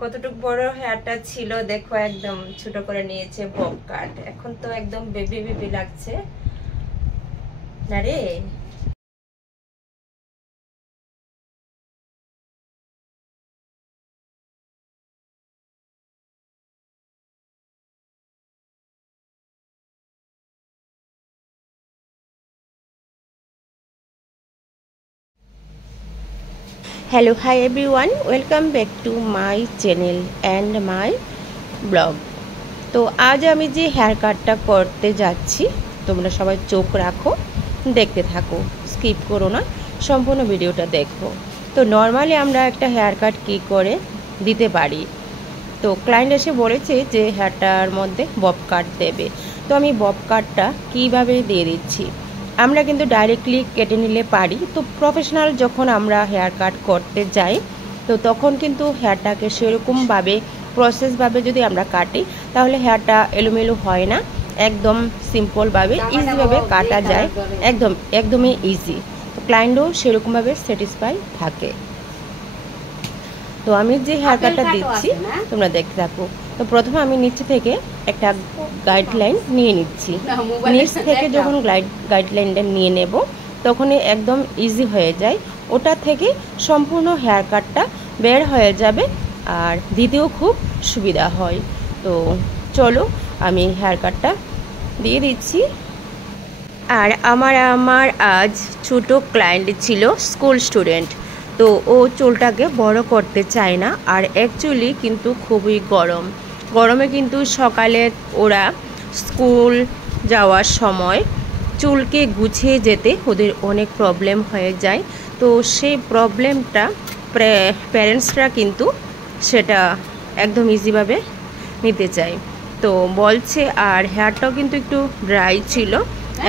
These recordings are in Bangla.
কতটুকু বড় হেয়ারটা ছিল দেখো, একদম ছোট করে নিয়েছে বব কাট। এখন তো একদম বেবি বেবি লাগছে না রে। Hello, hi everyone, welcome back to my channel and my blog. তো আজ আমি যে হেয়ার কাটটা করতে যাচ্ছি, তোমরা সবাই চোখ রাখো, দেখতে থাকো, স্কিপ করো না, সম্পূর্ণ ভিডিওটা দেখো। তো নর্মালি আমরা একটা হেয়ার কাট কী করে দিতে পারি, তো ক্লায়েন্ট এসে বলেছে যে হেয়ারটার মধ্যে বব কাট দেবে। তো আমি বব কাটটা কীভাবে দিয়ে দিচ্ছি। আমরা কিন্তু ডাইরেক্টলি কেটে নিলে পারি, তো প্রফেশনাল যখন আমরা হেয়ার কাট করতে যাই, তো তখন কিন্তু হেয়ারটাকে সেরকমভাবে প্রসেসভাবে যদি আমরা কাটি, তাহলে হেয়ারটা এলোমেলো হয় না, একদম সিম্পলভাবে ইজিভাবে কাটা যায়, একদমই ইজি। তো ক্লায়েন্টও সেরকমভাবে স্যাটিসফাই থাকে। তো আমি যে হেয়ার কাটটা দিচ্ছি তোমরা দেখতে থাকো। তো প্রথমে আমি নিচে থেকে একটা গাইডলাইন নিয়ে নিচ্ছি। নিচ থেকে যখন গাইডলাইনটা নিয়ে নেব, তখনই একদম ইজি হয়ে যায়, ওটা থেকে সম্পূর্ণ হেয়ার কাটটা বের হয়ে যাবে আর দিতেও খুব সুবিধা হয়। তো চলো আমি হেয়ার কাটটা দিয়ে দিচ্ছি। আর আমার আজ ছোট ক্লায়েন্ট ছিল, স্কুল স্টুডেন্ট। তো ও চুলটাকে বড় করতে চায় না, আর অ্যাকচুয়ালি কিন্তু খুবই গরমে কিন্তু সকালে ওরা স্কুল যাওয়ার সময় চুলকে গুছিয়ে যেতে ওদের অনেক প্রবলেম হয়ে যায়। তো সেই প্রবলেমটা প্যারেন্টসরা কিন্তু সেটা একদম ইজিভাবে নিতে চায়। তো বলছে, আর হেয়ারটাও কিন্তু একটু ড্রাই ছিল,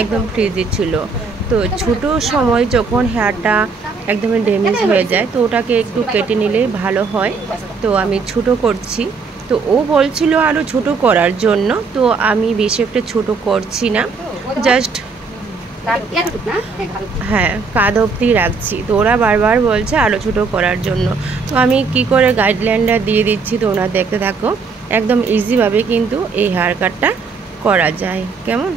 একদম ফ্রিজি ছিল। তো ছোট সময় যখন হেয়ারটা একদমই ড্যামেজ হয়ে যায়, তো ওটাকে একটু কেটে নিলে ভালো হয়। তো আমি ছোট করছি। তো ও বলছিল আরও ছোট করার জন্য, তো আমি বেশি একটা ছোট করছি না, জাস্ট হ্যাঁ কাঁধ অবধি রাখছি। তো ওরা বারবার বলছে আরও ছোটো করার জন্য। তো আমি কি করে গাইডলাইনটা দিয়ে দিচ্ছি, তো ওরা দেখতে থাকো, একদম ইজিভাবে কিন্তু এই হেয়ার কাটটা করা যায়। কেমন?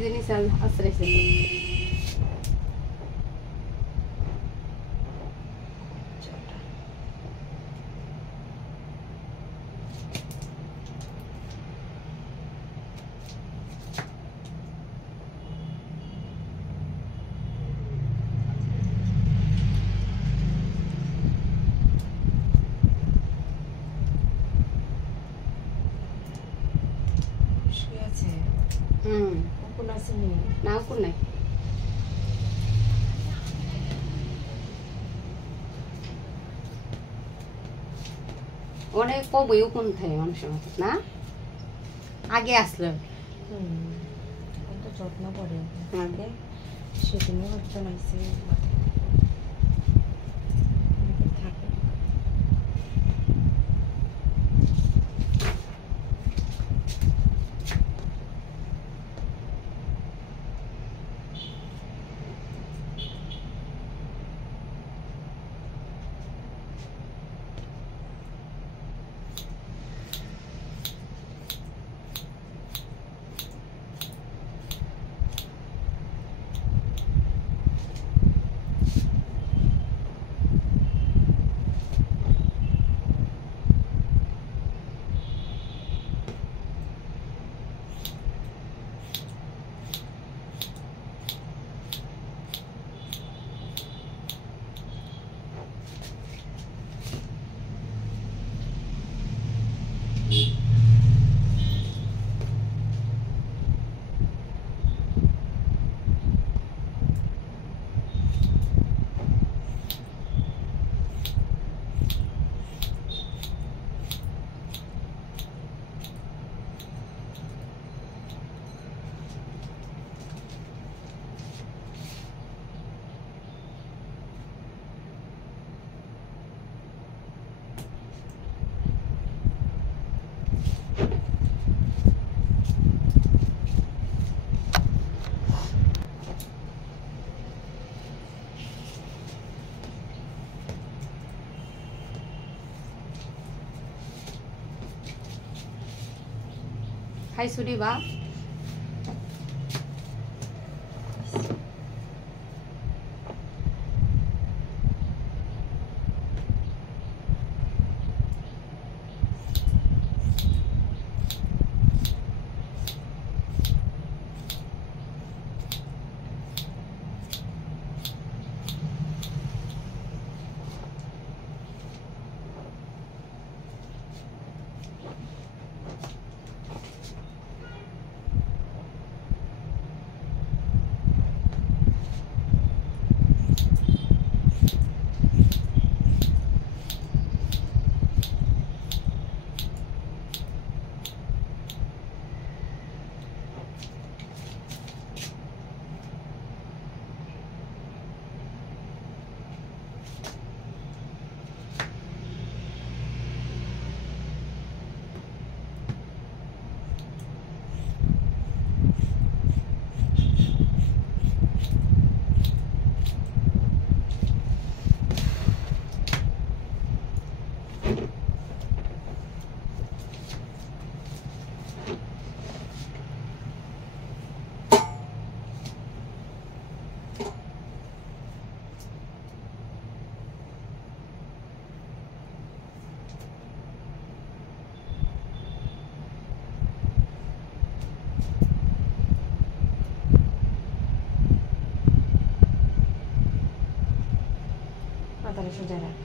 যে নিচে আশ্রইছে না কোন নাই অনেক কবই কোন থাকে মানুষের মতো না আগে আসলো যত্ন করে আগে সেদিনও হচ্ছে নাইছে থাকে খাইছো রে বা মাথাটা সোজা রাখ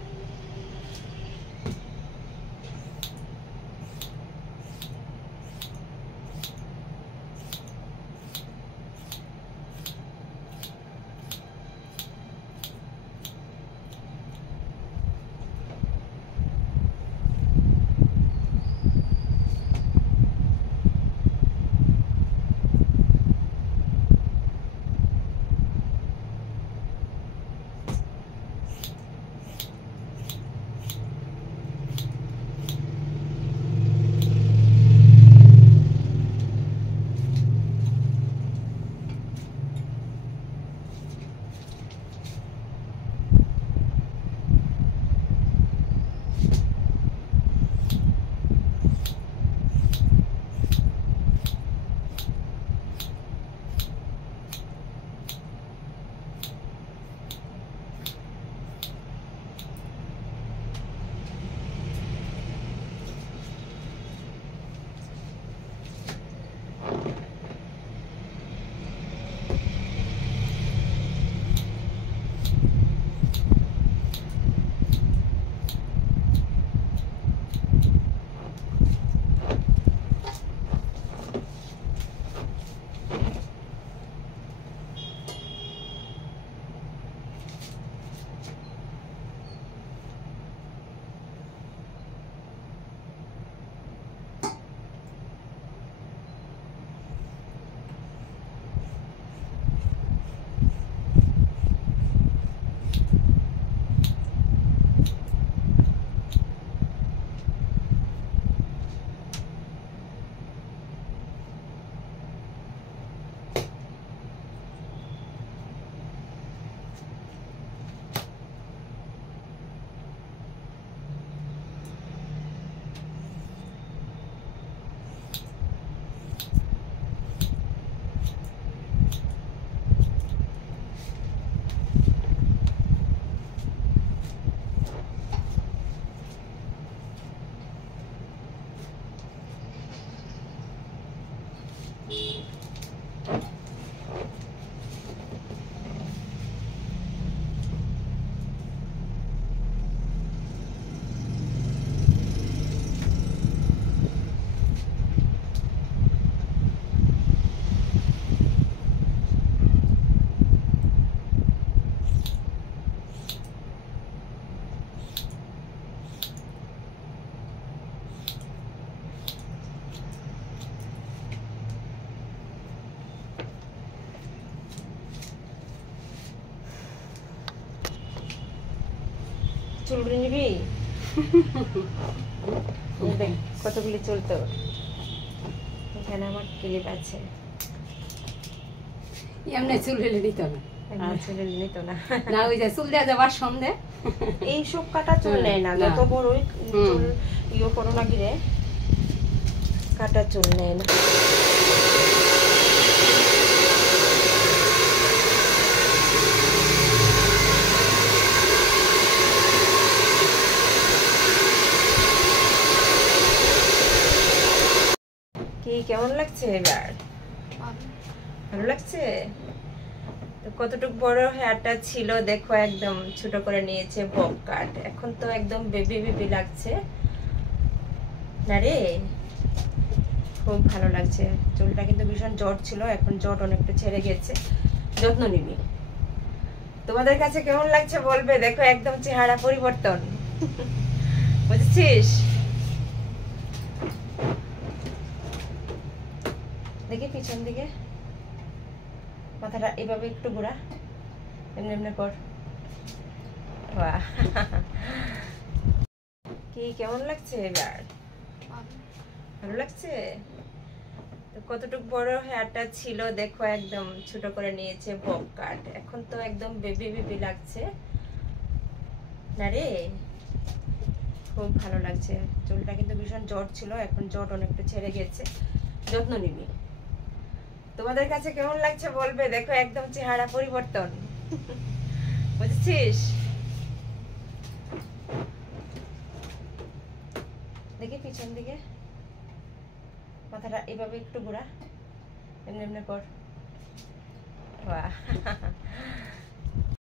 চুলগুলি নিবি? দেখ কতগুলি চুল তোর। এখানে আমার ক্লিপ আছে। এমনি চুল হেলে দিত না, চুলের নিত না। না ওই যে চুল দেওয়া যাবার সন্ধে এই সব কাটা চুল নেয় না, যত বড়ই চুল ইয়ে করো না গিরে কাটা চুল নেয় না। কি কেমন লাগছে এবার? ভালো লাগছে? তো কতটুকু বড় হেয়ারটা ছিল দেখো, একদম ছোট করে নিয়েছে বব কাট। এখন তো একদম বেবি বেবি লাগছে না রে? খুব ভালো লাগছে। চুলটা কিন্তু ভীষণ জট ছিল, এখন জট অনেকটা ছেড়ে গেছে। যত্ন নিবি। তোমাদের কাছে কেমন লাগছে বলবে। দেখো একদম চেহারা পরিবর্তন, বুঝছিস? দেখি পিছন দিকে মাথাটা এভাবে একটু ঘোরা, এমনি এমনি কর। বাহ, কি কেমন লাগছে এবার? ভালো লাগছে? তো কতটুকু বড় হেয়ারটা ছিল দেখো, একদম ছোট করে নিয়েছে বব কাট। এখন তো একদম বেবি বেবি লাগছে না রে? খুব ভালো লাগছে। চুলটা কিন্তু ভীষণ জট ছিল, এখন জট অনেকটা ছেড়ে গেছে। যত্ন নিবি। তোমাদের কাছে কেমন লাগছে বলবে। দেখো একদম চেহারা পরিবর্তন, বুঝছিস? দেখি পিছন দিকে মাথাটা এভাবে একটু ঘোরা, এমনি এমনি কর। বাহ,